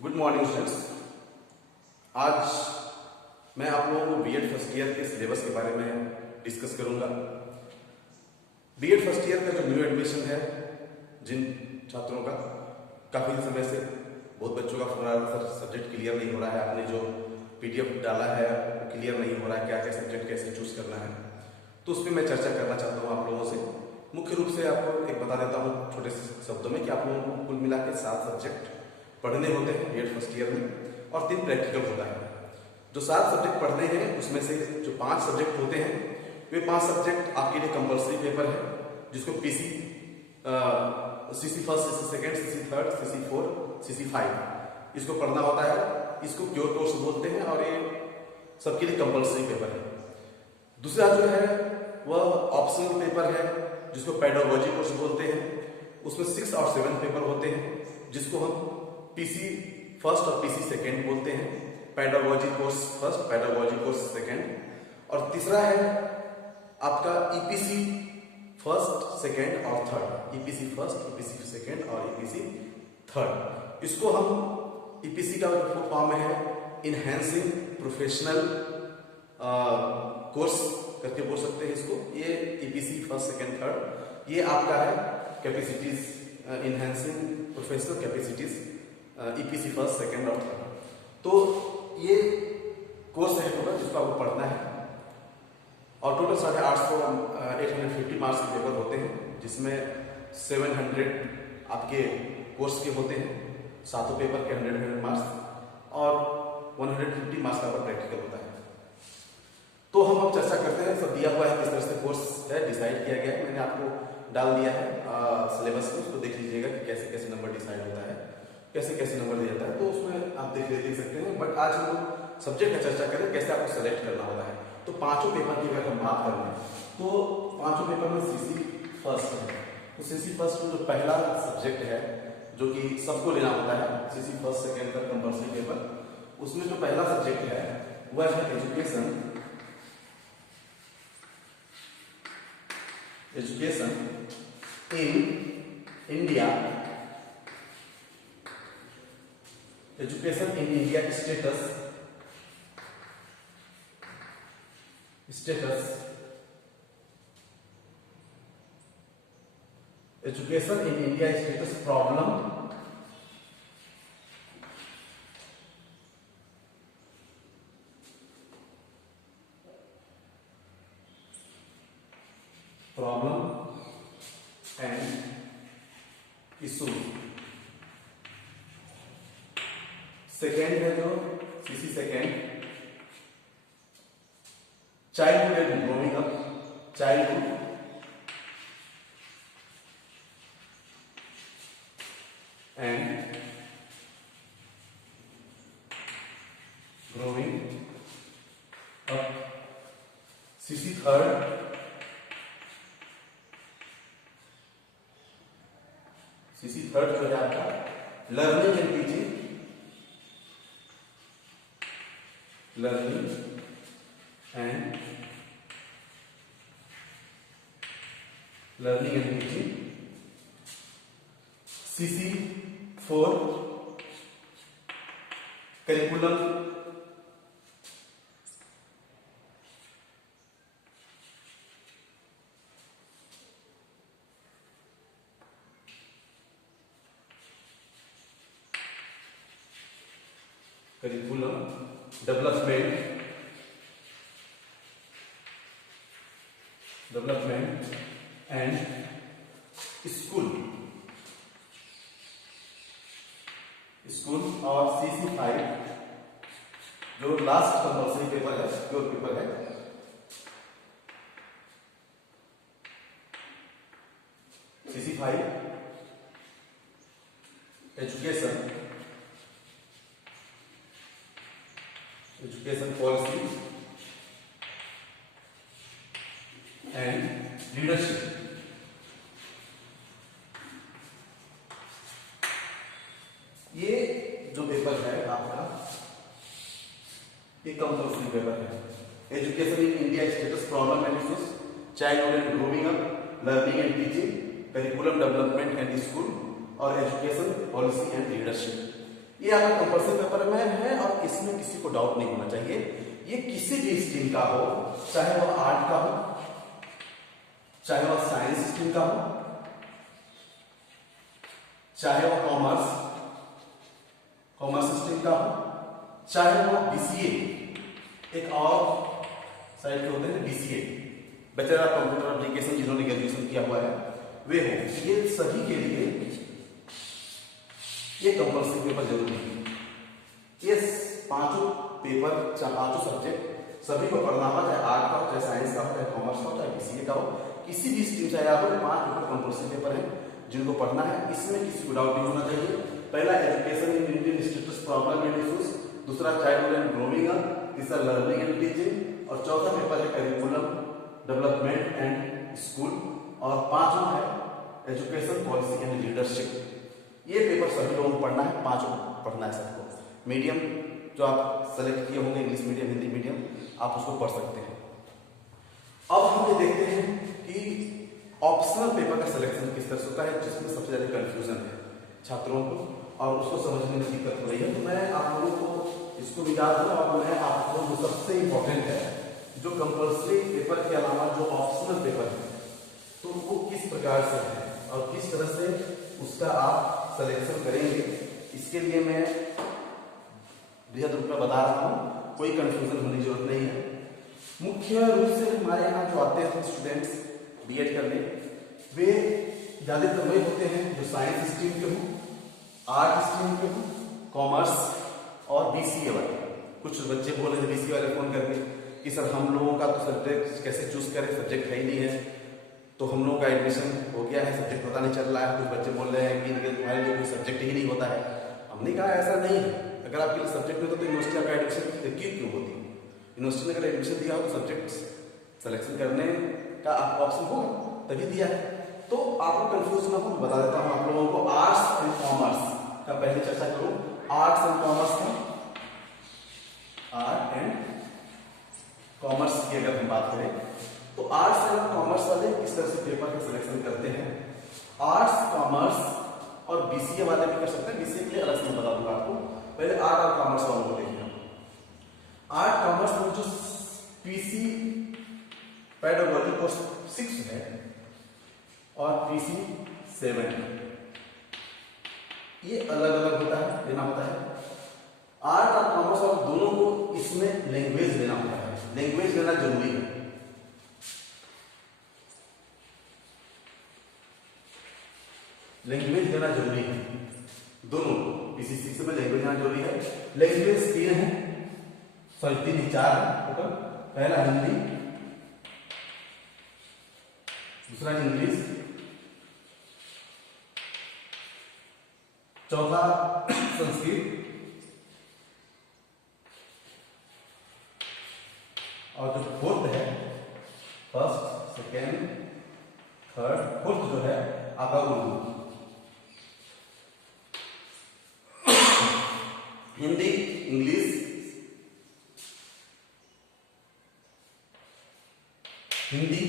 Good morning students. आज मैं आप लोगों को बीएड फर्स्ट ईयर के सिलेबस के बारे में डिस्कस करूंगा। बीएड फर्स्ट ईयर का जो न्यू एडमिशन है, जिन छात्रों का काफी समय से बहुत बच्चों का फोन आ रहा था, सब्जेक्ट क्लियर नहीं हो रहा है, आपने जो पीडीएफ डाला है वो क्लियर नहीं हो रहा है, क्या क्या सब्जेक्ट कैसे चूज करना है, तो उस पर मैं चर्चा करना चाहता हूँ आप लोगों से। मुख्य रूप से आपको एक बता देता हूँ छोटे शब्दों में कि आप लोगों को कुल मिला के 7 सब्जेक्ट पढ़ने होते हैं बीएड फर्स्ट ईयर में और 3 प्रैक्टिकल होता है। जो 7 सब्जेक्ट पढ़ने हैं उसमें से जो 5 सब्जेक्ट होते हैं वे 5 सब्जेक्ट आपके लिए कंपलसरी पेपर है, जिसको PC CC first, CC second, CC third, CC fourth, CC 5 इसको पढ़ना होता है। इसको प्योर कोर्स बोलते हैं और ये सबके लिए कंपलसरी पेपर है। दूसरा जो है वह ऑप्शनल पेपर है, जिसको पेडागोजी कोर्स बोलते हैं। उसमें 6 और 7 पेपर होते हैं, जिसको हम पीसी फर्स्ट और पीसी सेकेंड बोलते हैं। Pedagogy course first, pedagogy course second. और तीसरा है आपका ईपीसी फर्स्ट, सेकेंड और third. EPC first, EPC second और ईपीसी थर्ड। इसको हम ईपीसी का फुल फॉर्म है इनहैंसिंग प्रोफेशनल कोर्स करके बोल सकते हैं इसको। ये ईपीसी फर्स्ट, सेकेंड, थर्ड ये आपका है capacities enhancing professional capacities EPC first, second और थर्ड। तो ये कोर्स है टोटल जिसको आपको पढ़ना है और टोटल 850 मार्क्स के पेपर होते हैं, जिसमें 700 आपके कोर्स के होते हैं, सातों पेपर के 100 मार्क्स और 150 मार्क्स का प्रैक्टिकल होता है। तो हम अब चर्चा करते हैं। सब दिया हुआ है किस तरह से कोर्स है, डिसाइड किया गया है, मैंने आपको डाल दिया है सिलेबस में, उसको देख लीजिएगा कि कैसे कैसे नंबर डिसाइड होता है, कैसे कैसे नंबर दिया जाता है, तो उसमें आप देख सकते हैं। बट आज हम लोग सब्जेक्ट का चर्चा करें कैसे आपको सेलेक्ट करना होता है। तो 5 पेपर की अगर हम बात करें तो 5 पेपर में सीसी फर्स्ट है। तो सीसी फर्स्ट में जो पहला सब्जेक्ट है जो कि सबको लेना होता है, CC first, second, third compulsory paper, उसमें जो पहला सब्जेक्ट है वह है education in India, education in India status, education in India status problem, and issue. Second है जो CC second, childhood and growing up, childhood and growing up. CC third, CC third जो है आपका learning and teaching, learning and teaching. CC 4 curriculum, development and school. और CC 5 जो last compulsory paper है, pure paper है, CC 5 education policy and leadership. ये जो paper है आपका, ये कंपल्सरी पेपर है। Education in India status problem and issues, childhood and growing up, learning and teaching, curriculum development and school और education policy and leadership. ये आपका कंपल्सरी पेपर में है और इसमें किसी को डाउट नहीं होना चाहिए। ये किसी भी स्ट्रीम का हो, चाहे वह आर्ट का हो, चाहे वह साइंस स्ट्रीम का हो, चाहे वह कॉमर्स स्ट्रीम का हो, चाहे वह बीसीए, एक और साइड के होते हैं BCA, bachelor of computer application, जिन्होंने ग्रेजुएशन किया हुआ है वे हो, ये सभी के लिए ये कंपल्सरी पेपर जरूरी है। ये पांचों पेपर, चाहे पांचों सब्जेक्ट सभी को पढ़ना होगा, चाहे आर्ट का हो, चाहे साइंस का हो, चाहे कॉमर्स का हो, चाहे बीसीए का हो, किसी भी स्ट्रीम से आप 5 पेपर कंपल्सरी पेपर है जिनको पढ़ना है। इसमें किसी को डाउट नहीं होना चाहिए। पहला education in Indian status problem and issues, दूसरा चाइल्ड एंड ग्रोइंग अप, तीसरा लर्निंग एंड टीचिंग और चौथा पेपर है करिकुलम डेवलपमेंट एंड स्कूल और पांचवा है एजुकेशन पॉलिसी एंड लीडरशिप। ये पेपर सभी लोगों को पढ़ना है, पांचों पढ़ना है सबको। मीडियम जो आप सेलेक्ट किए होंगे, इंग्लिश मीडियम, हिंदी मीडियम, आप उसको पढ़ सकते हैं। अब हम ये देखते हैं कि ऑप्शनल पेपर का सिलेक्शन किस तरह से होता है, जिसमें सबसे ज्यादा कंफ्यूजन है छात्रों को और उसको समझने में दिक्कत हो रही है। तो मैं आप लोगों को इसको भी याद दूं और मैं आप लोगों को सबसे इंपॉर्टेंट है जो कंपल्सरी पेपर के अलावा जो ऑप्शनल पेपर है तो वो किस प्रकार से है और किस तरह से उसका आप सिलेक्शन करेंगे, इसके लिए मैं बृहद रूप में बता रहा हूँ, कोई कंफ्यूजन होने की जरूरत नहीं है। मुख्य रूप से हमारे यहाँ जो आते हैं स्टूडेंट्स बीएड करने, वे ज्यादातर वही होते हैं जो साइंस स्ट्रीम के हों, आर्ट स्ट्रीम के हों, कॉमर्स और बीसीए वाले। कुछ बच्चे बोल रहे थे बीसीए वाले फोन करके कि सर हम लोगों का तो सब्जेक्ट कैसे चूज करें, सब्जेक्ट है ही नहीं है, तो हम लोगों का एडमिशन हो गया है, सब्जेक्ट पता नहीं चल रहा है। कुछ बच्चे बोल रहे हैं कि तुम्हारे लिए कोई सब्जेक्ट ही नहीं होता है। हमने कहा ऐसा नहीं है, अगर आपके लिए सब्जेक्ट नहीं होता तो यूनिवर्सिटी आपका एडमिशन क्यों होती है? यूनिवर्सिटी ने अगर एडमिशन दिया हो तो सब्जेक्ट सिलेक्शन करने का आपका ऑप्शन होगा, तभी दिया है। तो आपको कंफ्यूज ना हो, बता देता हूँ आप लोगों को। आर्ट्स एंड कॉमर्स का पहले चर्चा करूँ। आर्ट्स एंड कॉमर्स का, आर्ट एंड कॉमर्स की अगर हम बात करें तो आर्ट्स एंड कॉमर्स वाले किस तरह से पेपर का सिलेक्शन करते हैं। आर्ट्स, कॉमर्स और बीसीए वाले भी कर सकते हैं, बीसीए के लिए अलग से बता दूंगा आपको। पहले आर्ट और कॉमर्स वालों को देखिए। आर्ट कॉमर्स में जो पीसी पेडागोजी कोर्स 6 है और पीसी 7 ये अलग अलग होता है, लेना होता है। आर्ट और कॉमर्स और दोनों को इसमें लैंग्वेज लेना होता है, लैंग्वेज लेना जरूरी है। लैंग्वेज लेना जरूरी है, दोनों पीसी 6 में लैंग्वेज लेना जरूरी है। लैंग्वेज 3 है, सॉरी 3 नहीं 4 है टोटल। पहला हिंदी, दूसरा इंग्लिश, चौथा संस्कृत और जो फोर्थ है, फर्स्ट, सेकेंड, थर्ड, फोर्थ जो है आपका उर्दू। हिंदी, इंग्लिश, हिंदी,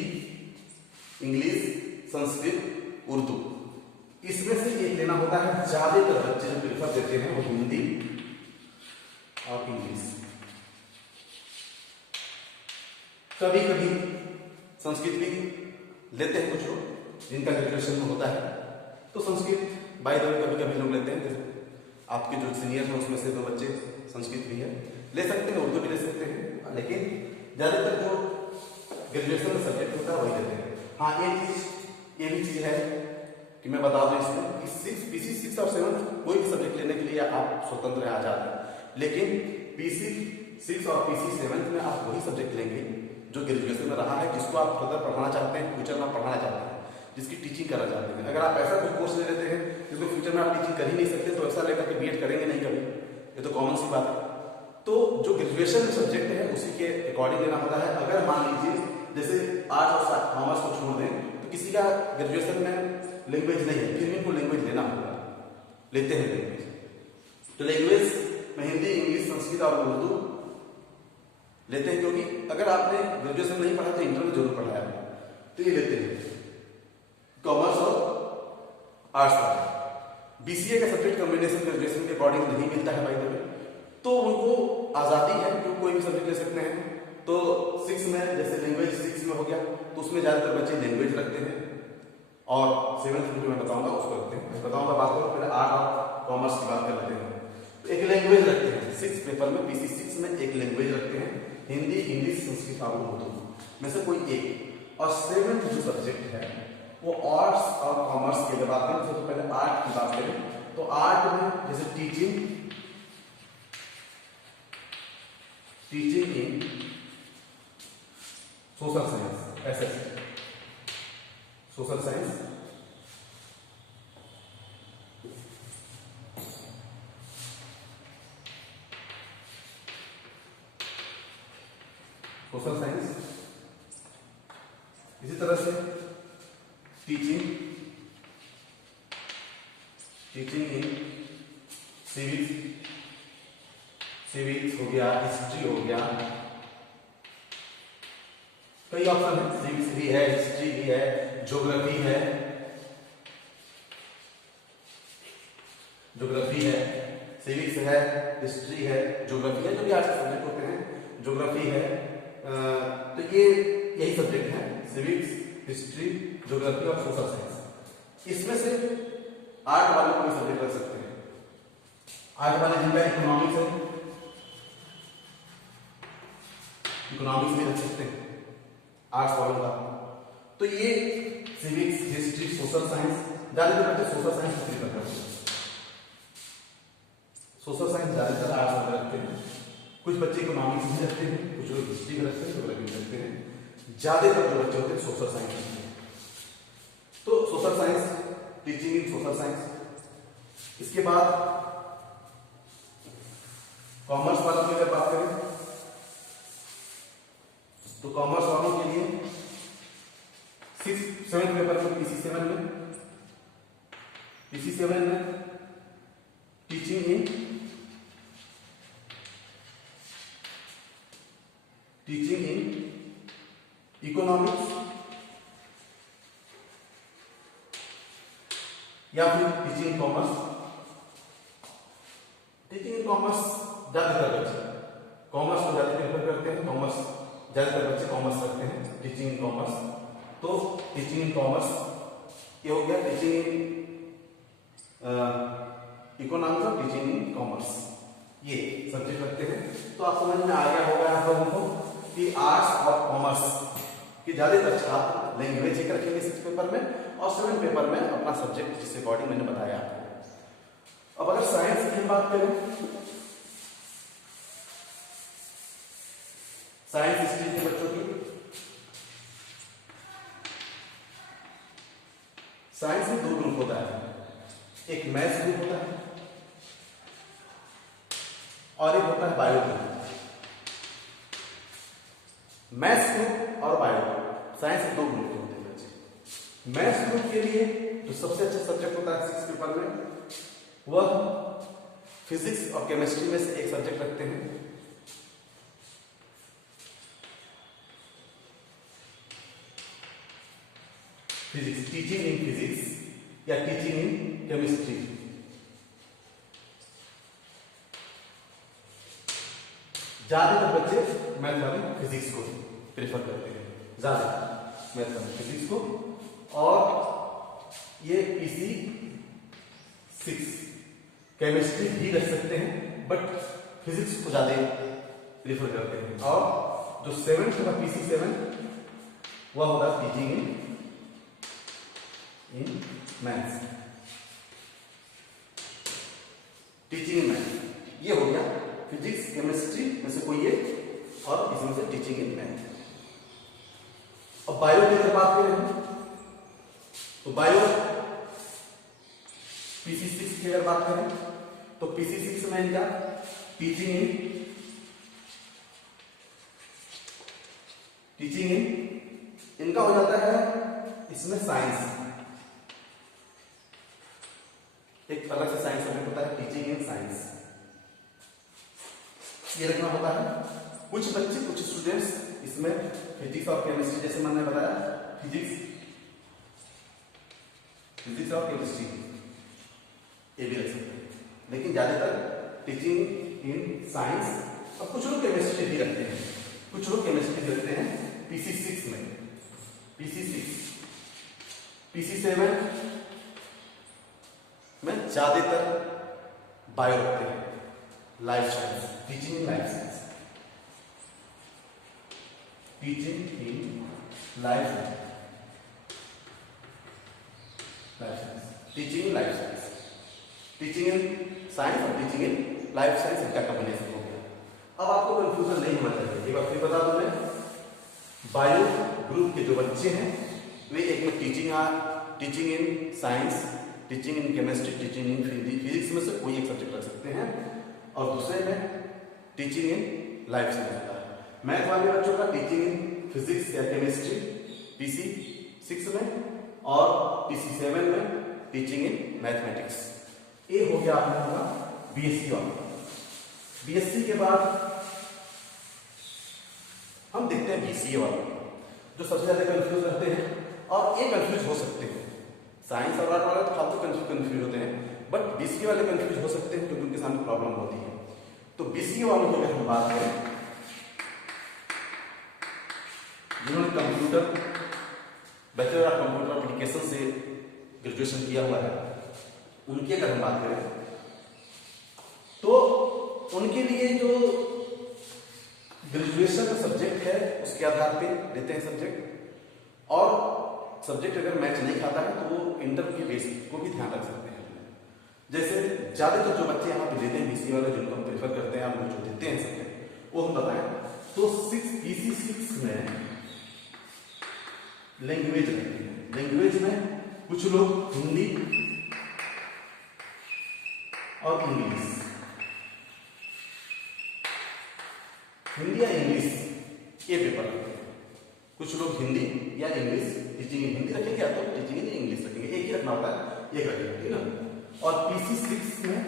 इंग्लिश, संस्कृत, उर्दू, इसमें से एक लेना होता है। ज्यादातर बच्चे जो प्रेफर देते हैं वो हिंदी और इंग्लिश। कभी कभी संस्कृत भी लेते हैं कुछ लोग जिनका ग्रेजुएशन में होता है, तो संस्कृत बाय द वे कभी कभी लोग लेते हैं। जैसे आपके जो सीनियर हैं उसमें से 2 बच्चे संस्कृत भी है, ले सकते हैं, उर्दू भी ले सकते हैं, लेकिन ज्यादातर जो ग्रेजुएशन में सब्जेक्ट होता है वही लेते हैं। हाँ, ये भी चीज है कि मैं बता दूं इसमें कि पीसी 6 और 7 कोई भी सब्जेक्ट लेने के लिए आप स्वतंत्र हैं, आजाद हैं, लेकिन पीसी 6 और पीसी 7 में आप वही सब्जेक्ट लेंगे जो ग्रेजुएशन में रहा है, जिसको आप फर्दर पढ़ाना चाहते हैं, फ्यूचर में पढ़ाना चाहते हैं, जिसकी टीचिंग करना चाहते हैं। अगर आप ऐसा कोई कोर्स ले लेते हैं जिसमें फ्यूचर में आप टीचिंग कर ही नहीं सकते, तो ऐसा लेकर के बीएड करेंगे नहीं कभी, ये तो कॉमन सी बात है। तो जो ग्रेजुएशन में सब्जेक्ट है उसी के अकॉर्डिंग लेना होता है। अगर मान लीजिए जैसे आर्ट्स और कॉमर्स को छोड़ दें तो किसी का ग्रेजुएशन में लैंग्वेज नहीं है, फिर भी इनको लैंग्वेज लेना होगा, लेते हैं लैंग्वेज। तो लैंग्वेज में हिंदी, इंग्लिश, संस्कृत और उर्दू लेते हैं, क्योंकि अगर आपने ग्रेजुएशन नहीं पढ़ा तो इंटर में जरूर पढ़ा है, तो ये लेते हैं कॉमर्स और आर्ट्स वाले। बीसीए का सब्जेक्ट कॉम्बिनेशन ग्रेजुएशन के अकॉर्डिंग नहीं मिलता है भाई द वे, तो उनको आज़ादी है कि कोई भी सब्जेक्ट ले सकते हैं। तो 6 में जैसे लैंग्वेज 6 में हो गया तो उसमें ज़्यादातर बच्चे लैंग्वेज रखते हैं, और 7th में मैं बताऊंगा उसको रखते हैं। मैं बताऊंगा बात करूँ पहले आर्ट और कॉमर्स की बात कर लेते हैं। तो एक लैंग्वेज रखते हैं 6 पेपर में, पीसी 6 में एक लैंग्वेज रखते हैं, हिंदी, इंग्लिश, संस्कृत और उर्दू में से कोई एक। और 7th जो सब्जेक्ट है वो आर्ट्स और कॉमर्स की। बात करें सबसे पहले आर्ट की बात करें तो आर्ट में जैसे टीचिंग इन सोशल साइंस, ऐसे सोशल साइंस, सोशल साइंस, इसी तरह से टीचिंग इन सिविक्स हो गया, हिस्ट्री हो गया, कई ऑप्शन है, सिविक्स भी है, हिस्ट्री भी है, ज्योग्राफी है, सिविक्स है, हिस्ट्री है, ज्योग्राफी है, जो भी आर्ट्स के सब्जेक्ट होते हैं, ज्योग्राफी है। तो ये यही सब्जेक्ट है, सिविक्स, हिस्ट्री, ज्योग्राफी और सोशल साइंस। इसमें से आर्ट वाले कोई सब्जेक्ट रख सकते हैं। आर्ट वाले जिनका इकोनॉमिक्स है, इकोनॉमिक्स भी रख सकते हैं आर्ट्स वालों का। तो ये सिविक्स, हिस्ट्री, सोशल साइंस, ज्यादातर बच्चे सोशल साइंस को प्रेफर करते हैं। सोशल साइंस ज्यादातर आर्ट्स वाले रखते हैं, कुछ बच्चे इकोनॉमिक्स भी रखते हैं, कुछ लोग हिस्ट्री में रखते हैं, ज्योग्राफी में रखते हैं। ज्यादातर जो बच्चे होते हैं सोशल साइंस में। तो social science, teaching in social science. इसके बाद कॉमर्स वालों की अगर बात करें तो कॉमर्स वालों के लिए 7th पेपर में पीसी 7 में टीचिंग इन इकोनॉमिक्स या फिर teaching in commerce. Teaching in commerce ज्यादातर बच्चे कॉमर्स को ज्यादा प्रेफर करते हैं, कॉमर्स ज्यादातर बच्चे कॉमर्स रखते हैं, टीचिंग इन कॉमर्स। तो टीचिंग इन कॉमर्स ये हो गया, टीचिंग इन इकोनॉमिक्स और टीचिंग इन कॉमर्स, ये सब्जेक्ट रखते हैं। तो आप समझ में आ गया होगा आप लोगों को कि आर्ट्स और कॉमर्स की ज्यादातर छात्र लैंग्वेज एक रखेंगे 6 पेपर में, और 7 पेपर में अपना सब्जेक्ट जिस अकॉर्डिंग मैंने बताया आपको। अब अगर साइंस की बात करें, साइंस स्ट्रीम के बच्चों की, साइंस में 2 ग्रुप होता है, एक मैथ्स ग्रुप होता है और एक होता है बायो ग्रुप। मैथ्स ग्रुप और बायो ग्रुप, साइंस के 2 ग्रुप के होते हैं बच्चे। मैथ्स ग्रुप के लिए जो सबसे अच्छा सब्जेक्ट होता है 6 पेपर में, वह फिजिक्स और केमिस्ट्री में से एक सब्जेक्ट रखते हैं। फिजिक्स, टीचिंग इन फिजिक्स या टीचिंग इन केमिस्ट्री। ज्यादातर बच्चे मैथ वाले फिजिक्स को प्रेफर करते हैं, ज्यादा मैथ वाले फिजिक्स को। और ये पीसी 6 केमिस्ट्री भी रख सकते हैं, बट फिजिक्स को ज्यादा प्रेफर करते हैं। और जो 7th का पीसी 7 वह होगा teaching in maths, teaching in maths. ये हो गया फिजिक्स, केमिस्ट्री में से कोई एक, और इसमें से टीचिंग इन मैथ। अब बायो की अगर बात करें तो बायो पीसी 6 की अगर बात करें तो पीसी 6 में इनका टीचिंग इन इनका हो जाता है इसमें साइंस, एक अलग से साइंस सब्जेक्ट होता है टीचिंग इन साइंस, ये रखना होता है। कुछ बच्चे, कुछ स्टूडेंट्स इसमें फिजिक्स और केमिस्ट्री, जैसे मैंने बताया फिजिक्स और केमिस्ट्री ये भी रख सकते हैं, लेकिन ज्यादातर टीचिंग इन साइंस और कुछ लोग केमिस्ट्री भी रखते हैं, कुछ लोग केमिस्ट्री भी रखते हैं PC6 में, PC6, PC7 में ज्यादातर बायो रखते हैं, life science, teaching in life science, teaching in life science, teaching in life science, teaching in science और टीचिंग इन लाइफ साइंस, इनका कॉम्बिनेशन हो गया। अब आपको कंफ्यूजन नहीं होना चाहिए, एक बार फिर बता दूं मैं, बायो ग्रुप के जो बच्चे हैं वे एक में teaching in science, teaching in chemistry, teaching in physics में से कोई एक सब्जेक्ट रख सकते हैं, और दूसरे में टीचिंग इन लाइफ साइंस होता है। मैथ वाले बच्चों का टीचिंग इन फिजिक्स या केमिस्ट्री PC6 में, और PC7 में टीचिंग इन मैथमेटिक्स। ये हो गया आपने होगा BSc वाला। BSc के बाद हम देखते हैं BCA वाला, जो सबसे ज्यादा कंफ्यूज रहते हैं, और ये कंफ्यूज हो सकते हैं। साइंस और आर्ट वाले तो फालतू कंफ्यूज होते हैं, बट BCA वाले कंफ्यूज हो सकते हैं क्योंकि उनके सामने प्रॉब्लम होती है। तो BCA वालों की अगर हम बात करें, जिन्होंने computer bachelor of computer application से ग्रेजुएशन किया हुआ है, उनकी अगर हम बात करें तो उनके लिए जो ग्रेजुएशन का सब्जेक्ट है उसके आधार पे लेते हैं सब्जेक्ट, और सब्जेक्ट अगर मैच नहीं खाता है तो वो इंटर के बेस को भी ध्यान रख सकते हैं। जैसे ज्यादातर जो बच्चे यहाँ पे लेते हैं BCA वाले, जिनको हम प्रेफर करते हैं, हम जो देते हैं सब्जेक्ट वो हम बताएं तो PC6 में लैंग्वेज रहती है। लैंग्वेज में कुछ लोग हिंदी और इंग्लिश, हिंदी या इंग्लिश ये पेपर रखते हैं। कुछ लोग हिंदी या इंग्लिश, टीचिंग इन हिंदी रखेंगे या तो टीचिंग इन इंग्लिश रखेंगे, एक ही रखना होता है, एक रखेंगे, ठीक ना। और PC6 में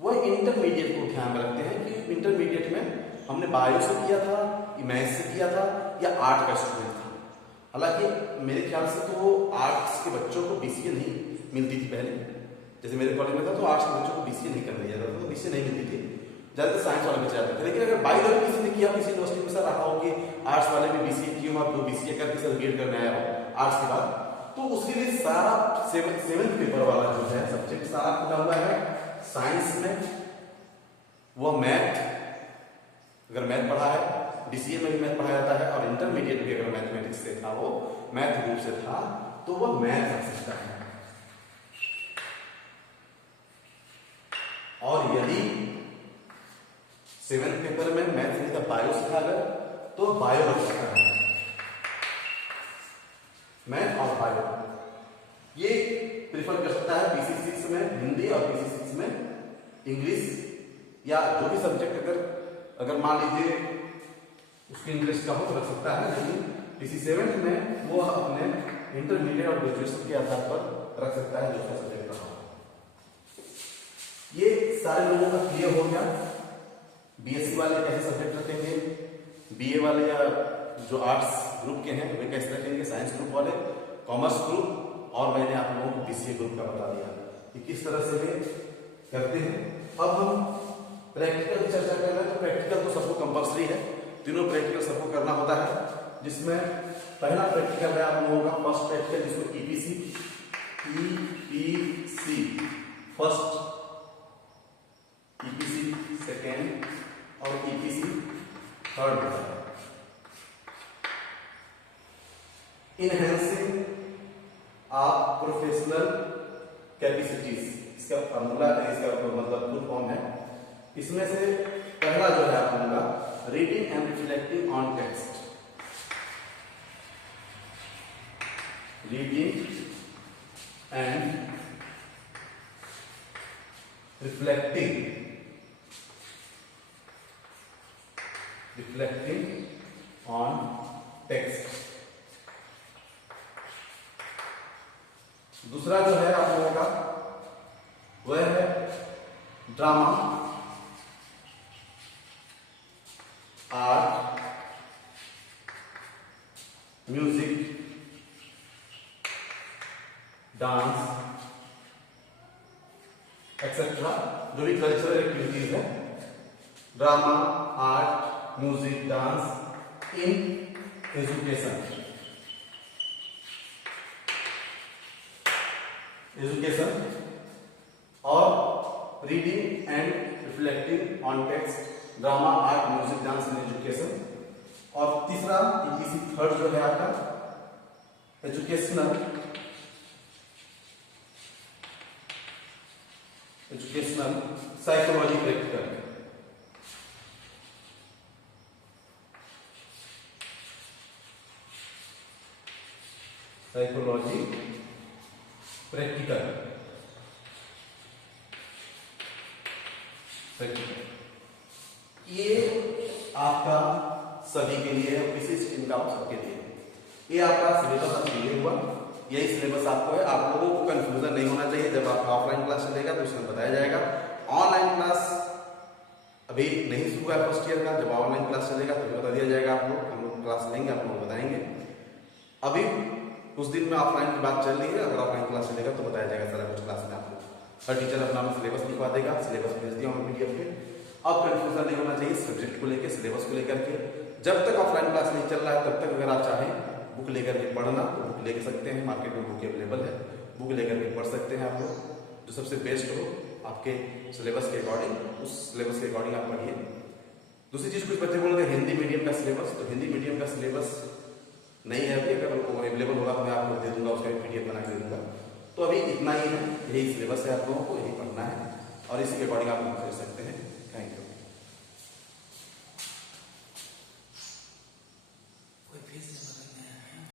वो इंटरमीडिएट को ध्यान में रखते हैं कि इंटरमीडिएट में हमने बायो से किया था, मैथ्स से किया था, या आर्ट का स्टूडेंट था। हालांकि मेरे ख्याल से तो आर्ट्स के बच्चों को BCA नहीं मिलती थी पहले, जैसे मेरे कॉलेज में था तो आर्ट्स के बच्चों को BCA नहीं करने दिया जाता था, तो BCA नहीं मिलती थी, ज्यादातर साइंस वाले बच्चे आते थे। लेकिन अगर बाई द वे किसी ने किया, किसी यूनिवर्सिटी में सर रहा हो कि आर्ट्स वाले भी BCA किए हो, आप जो BCA करके सर BEd करने आया हो आर्ट्स के बाद, तो उसके लिए सारा सेवेंथ पेपर वाला जो है सब्जेक्ट सारा खुला हुआ है। साइंस में वो मैथ, अगर मैथ पढ़ा है, BCA में भी मैथ पढ़ाया जाता है, और इंटरमीडिएट भी अगर मैथमेटिक्स से था, वो मैथ ग्रुप से था, तो वो मैथ रख सकता है। और यदि 7th पेपर में मैथ नहीं था, बायो से था अगर, तो बायो रख सकता है, मैथ और बायो ये प्रिफर कर सकता है। PC6 में हिंदी और PC6 में इंग्लिश, या जो भी सब्जेक्ट अगर मान लीजिए उसकी इंटरेस्ट का हो तो रख सकता है, लेकिन PC7 में वो अपने इंटरमीडिएट और ग्रेजुएशन के आधार पर रख सकता है जो उसका सब्जेक्ट रहा। ये सारे लोगों का क्लियर हो गया। BSc वाले कैसे सब्जेक्ट रखेंगे, BA वाले या जो आर्ट्स ग्रुप के हैं वे कैसे रखेंगे, साइंस ग्रुप वाले, कॉमर्स ग्रुप, और मैंने आप लोगों को BCA ग्रुप का बता दिया कि किस तरह से वे करते हैं। अब हम प्रैक्टिकल की चर्चा कर रहे हैं, तो प्रैक्टिकल तो सबको कंपल्सरी है, तीनों प्रैक्टिकल सबको करना होता है, जिसमें पहला प्रैक्टिकल है आप लोगों का फर्स्ट प्रैक्टिकल, जिसको EPC फर्स्ट, EPC सेकेंड और EPC थर्ड होता है। इनहेंसिंग आप प्रोफेशनल कैपेसिटीज, इसका फॉर्मूला है, इसका मतलब फुल फॉर्म है। इसमें से पहला जो है आप लोगों का reading and reflecting on text, reading and reflecting on text. दूसरा जो है आप लोगों का वह है drama, art, music, dance, etcetera जो भी कल्चरल एक्टिविटीज है, drama, art, music, dance in education, और reading and reflecting on text, drama, art, music, dance in education. और तीसरा EPC थर्ड जो है आपका educational psychology practical, psychology practical, ये आपका सभी के लिए है, विशिष्ट इनकम सबके लिए। ये आपका सिलेबस अब क्लियर हुआ, यही सिलेबस आपको है। आप लोगों को कंफ्यूजन नहीं होना चाहिए। जब आपका ऑफलाइन क्लास चलेगा तो उसमें बताया जाएगा। ऑनलाइन क्लास अभी नहीं शुरू हुआ है फर्स्ट ईयर का, जब ऑनलाइन क्लास चलेगा तो बता दिया जाएगा। आप लोग, हम लोग क्लास लेंगे, आप लोग बताएंगे। अभी कुछ दिन में ऑफलाइन की बात चल रही है, अगर ऑफलाइन क्लास चलेगा तो बताया जाएगा सारा कुछ क्लास में। आप लोग हर टीचर अपना सिलेबस लिखवा देगा, सिलेबस भेज दिया हमें PDF पे। अब कंफ्यूजन नहीं होना चाहिए सब्जेक्ट को लेकर, सिलेबस को लेकर के। जब तक ऑफलाइन क्लास नहीं चल रहा है तब तक अगर आप चाहें बुक लेकर के पढ़ना तो बुक लेके सकते हैं, मार्केट में बुक अवेलेबल है, बुक लेकर के पढ़ सकते हैं आप लोग। जो सबसे बेस्ट हो आपके सिलेबस के अकॉर्डिंग, उस सिलेबस के अकॉर्डिंग आप पढ़िए। दूसरी चीज, कुछ बच्चे बोल रहे हैं हिंदी मीडियम का सिलेबस, तो हिंदी मीडियम का सिलेबस नहीं है अभी। अगर वो अवेलेबल होगा तो मैं आपको दे दूंगा, उसका PDF बना के दे दूंगा। तो अभी इतना ही है, यही सिलेबस है, आप लोगों को यही पढ़ना है और इसी के अकॉर्डिंग आप कर सकते हैं।